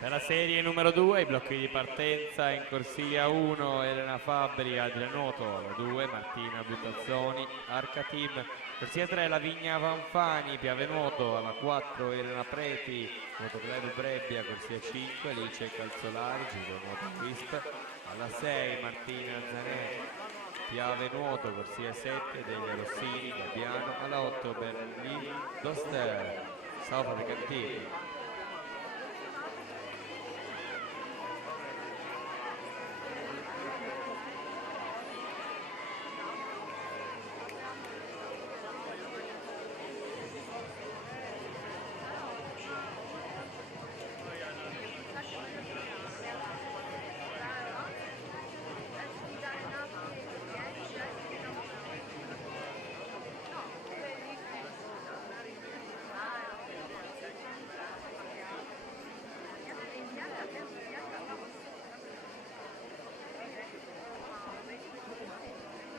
Per la serie numero 2, i blocchi di partenza in corsia 1, Elena Fabbri, Adria Nuoto, alla 2, Martina Buttazzoni, Arca Team, corsia 3, Lavigna Vanfani, Piave Nuoto, alla 4, Elena Preti, Nuoto Club Brebbia, corsia 5, Alice Calzolari, Giudo Nuoto Wisp, alla 6, Martina Zanè, Piave Nuoto, corsia 7, Delia Rossini, Gabbiano, alla 8, Berlin Doster, South African Team.